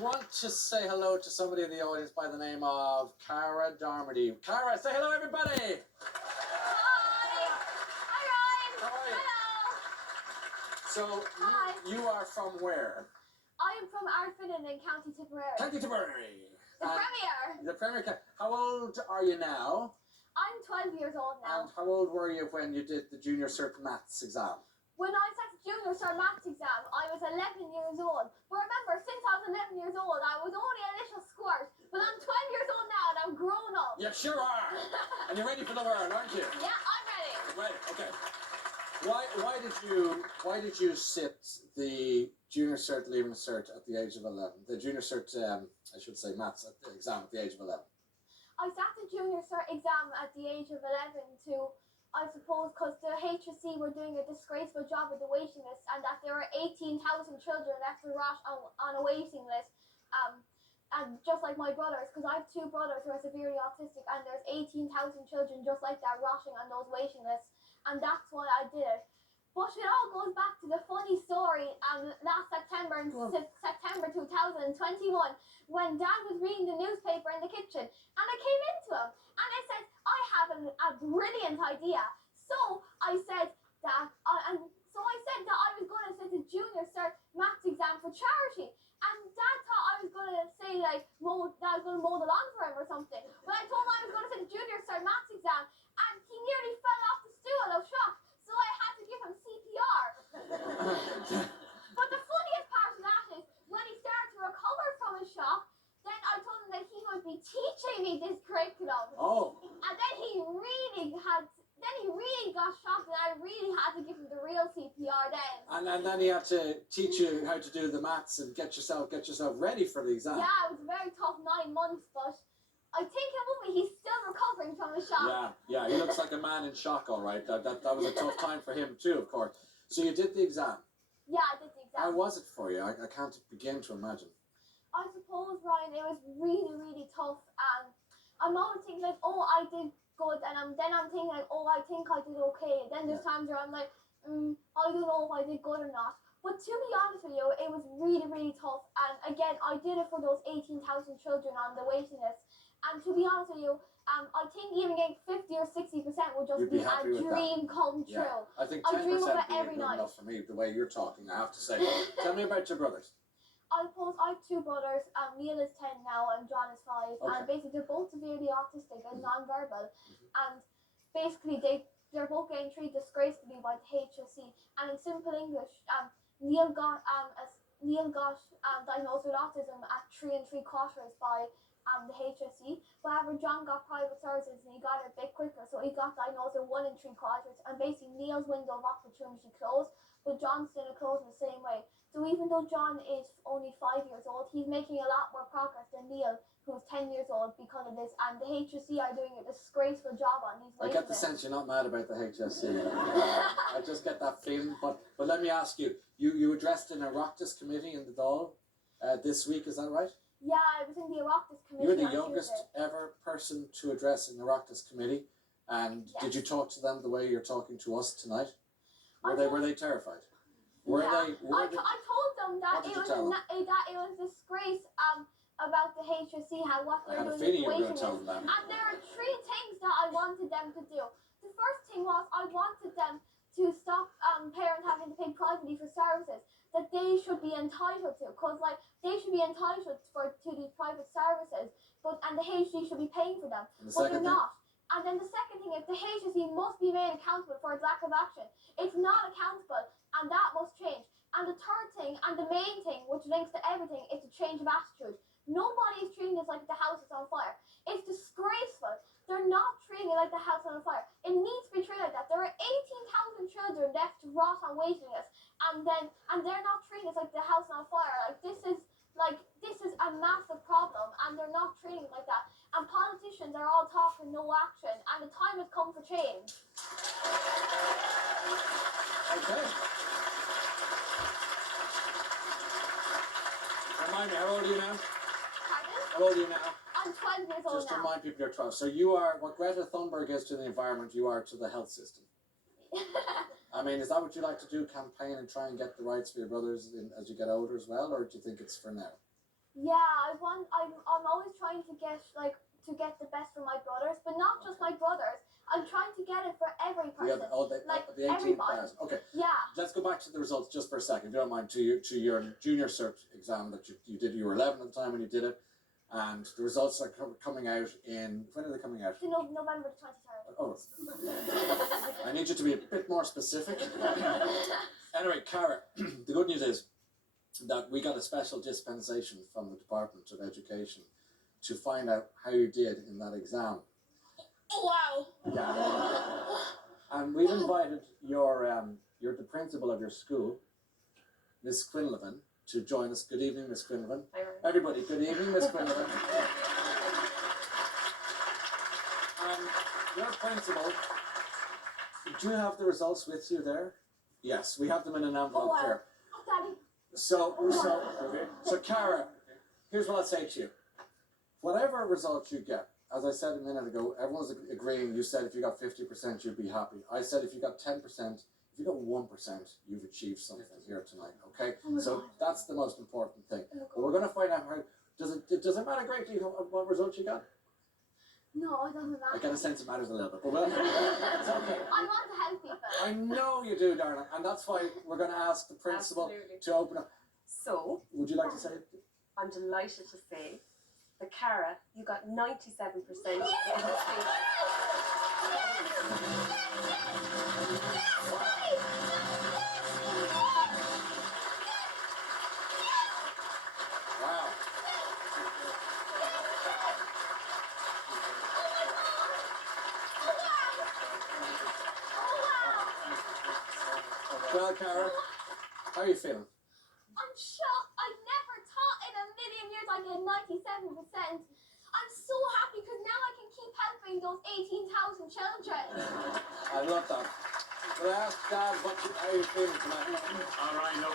want to say hello to somebody in the audience by the name of Cara Darmody. Cara, say hello, everybody! Hi! Hi, Ryan! How are you? Hello! So, Hi. you are from where? I am from Ardfinnan in County Tipperary. County Tipperary. The Premier! The Premier. How old are you now? I'm 12 years old now. And how old were you when you did the Junior Cert Maths exam? When I sat the Junior Cert Maths exam, I was 11 years old. But remember, since I was 11 years old, I was only a little squirt. But I'm 12 years old now and I'm grown up. You sure are. And you're ready for the world, aren't you? Yeah, I'm ready. Right, okay. Why did you sit the Junior Cert Leaving Cert at the age of 11? The Junior Cert, I should say, Maths at the exam at the age of 11. I sat the Junior Cert exam at the age of 11 to, I suppose, because the HSC were doing a disgraceful job with the waiting list, and that there were 18,000 children left to rot on a waiting list. And just like my brothers, because I have two brothers who are severely autistic, and there's 18,000 children just like that rotting on those waiting lists, and that's why I did it. But it all goes back to the funny story last September, in September 2021, when Dad was reading the newspaper in the kitchen, and I came into him, and I said, I have a brilliant idea. So I said that, I was going to sit the Junior Cert Maths exam for charity. And Dad thought I was going to say, like, that I was going to mow the lawn for him or something. But I told him I was going to sit the Junior Cert Maths exam, and he nearly fell off the stool of shock. So I had to give him CPR. But the funniest part of that is, when he started to recover from his shock, then I told him that he would be teaching me this curriculum. Oh. And then he really got shocked, and I really had to give him the real CPR then. And then he had to teach you how to do the maths and get yourself ready for the exam. Yeah, it was a very tough 9 months, but I think it will be. He's still recovering from the shock. Yeah, he looks like a man in shock, all right. That was a tough time for him too, of course. So you did the exam. Yeah, I did the exam. How was it for you? I can't begin to imagine. I suppose, Ryan, it was really, really tough. I'm always thinking like, oh, I did good, and then I'm thinking like, oh, I think I did okay. And then there's times where I'm like, I don't know if I did good or not. But to be honest with you, it was really, really tough. And again, I did it for those 18,000 children on the waiting list. And to be honest with you, I think even getting 50 or 60% would just be a dream come true. Yeah. I think 10% I dream of it would every be night. enough for me, the way you're talking, I have to say. Tell me about your brothers. I have two brothers. Neil is 10 now and John is 5. Okay. And basically they're both severely autistic and non-verbal. And basically they're both getting treated disgracefully by the HSC. And in simple English, Neil got diagnosed with autism at 3 3/4 by the HSC. However, John got private services and he got it a bit quicker, so he got diagnosed at 1 3/4. And basically Neil's window of opportunity closed, but John's still closed in the same way. So even though John is only 5 years old, he's making a lot more progress than Neil, who's 10 years old, because of this. And the HSC are doing a disgraceful job on these waiting I get the sense you're not mad about the HSC. I just get that feeling. But let me ask you, you addressed an Oireachtas committee in the Dáil this week, is that right? Yeah, I was in the Oireachtas committee. You're the youngest ever person to address an Oireachtas committee. And yes. Did you talk to them the way you're talking to us tonight? Were they terrified? I told them that it was a disgrace about the HSC, what they're doing with waiting lists. And there are 3 things that I wanted them to do. The first thing was I wanted them to stop parents having to pay privately for services that they should be entitled to, because they should be entitled to these private services, and the HSC should be paying for them, but they're not. And then the second thing is the HSC must be made accountable for its lack of action. It's not accountable, and that must change. And the third thing, and the main thing, which links to everything, is the change of attitude. Nobody is treating this like the house is on fire. It's disgraceful. They're not treating it like the house is on fire. It needs to be treated like that. There are 18,000 children left to rot on waiting lists, and they're not treating it like the house is on fire. This is a massive problem, and they're not treating it like that. And politicians are all talking, no action, and the time has come for change. Okay. Remind me, how old are you now? Pardon? How old are you now? I'm 12 years old now. Just to remind people you're 12. So you are, what Greta Thunberg is to the environment, you are to the health system. I mean, is that what you like to do, campaign and try and get the rights for your brothers as you get older as well, or do you think it's for now? Yeah, I'm always trying to get the best for my brothers, but not just my brothers. I'm trying to get it for every Yeah, person. the 18,000. Okay, Yeah. let's go back to the results just for a second, if you don't mind, to your junior cert exam that you did. You were 11 at the time when you did it, and the results are coming out in, when are they coming out? November the 23rd. Oh, I need you to be a bit more specific. Anyway, Cara, the good news is that we got a special dispensation from the Department of Education to find out how you did in that exam. Oh, wow. Yeah. And we've invited the principal of your school, Miss Quinlivan, to join us. Good evening, Miss Quinlivan. Hi. Everybody, good evening, Miss Quinlivan. And your principal, do you have the results with you there? Yes, we have them in an envelope here. Oh, Daddy. So, Cara, here's what I'll say to you. Whatever results you get, as I said a minute ago, everyone's agreeing. You said if you got 50%, you'd be happy. I said if you got 10%, if you got 1%, you've achieved something here tonight. Okay, so that's the most important thing. But we're going to find out how. Does it matter great deal what results you got? No, it doesn't matter. I get a sense it matters a little bit, but it's okay. I want to help people. I know you do, darling, and that's why we're going to ask the principal to open up. So, would you like to say it? I'm delighted to say that Cara, you got 97%. Wow. Well, Cara, how are you feeling? I'm shocked. I never thought in a million years I'd get 97%. I'm so happy because now I can keep helping those 18,000 children. I love that. Well, ask Dad how are you feeling tonight? All right, look,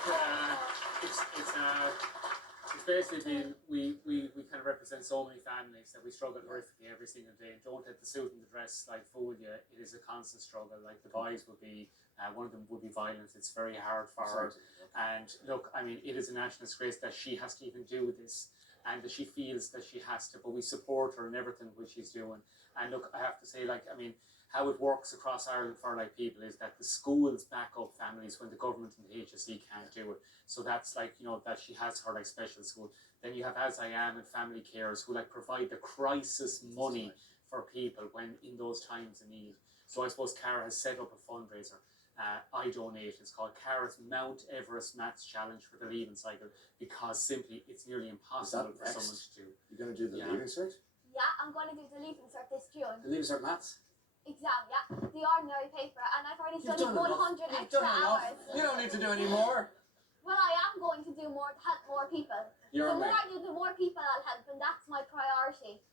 it's basically been, we kind of represent so many families that we struggle horrifically every single day. And don't let the suit and the dress like fool you. It is a constant struggle. Like the boys would be, one of them would be violent. It's very hard for her. And look, I mean, it is a national disgrace that she has to even do this, and that she feels that she has to. But we support her in everything which she's doing. And look, I have to say, like, I mean, how it works across Ireland for like people is that the schools back up families when the government and the HSE can't do it. So that's like, you know, that she has her like special school. Then you have As I Am and family carers who like provide the crisis money for people when in those times of need. So I suppose Cara has set up a fundraiser. I donate. It's called Cara's Mount Everest Maths Challenge for the Leaving Cycle, because simply it's nearly impossible for someone to do. You're going to do the Leaving Cert? Yeah, I'm going to do the Leaving Cert this June. The Leaving Cert Maths? Exam, yeah. The ordinary paper, and I've already studied 100 extra hours. You don't need to do any more. Well, I am going to do more to help more people. The more I do, the more people I'll help, and that's my priority.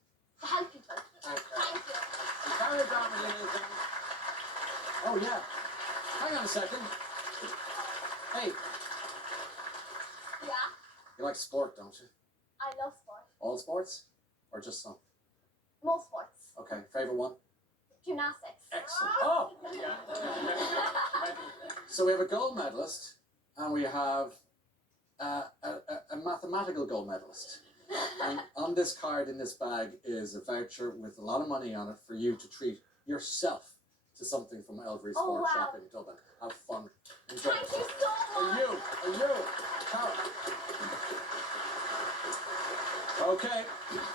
To help people. Okay. Thank you. Cara Darmody is oh yeah. Hang on a second. Hey. Yeah. You like sport, don't you? I love sport. All sports? Or just some? Most sports. Okay. Favorite one? Gymnastics. Excellent. Oh! So we have a gold medalist, and we have a mathematical gold medalist. And on this card in this bag is a voucher with a lot of money on it for you to treat yourself to something from Elvery Sport Shop in Dublin. Have fun. Enjoy. Thank you so much. And you, Cara. Okay.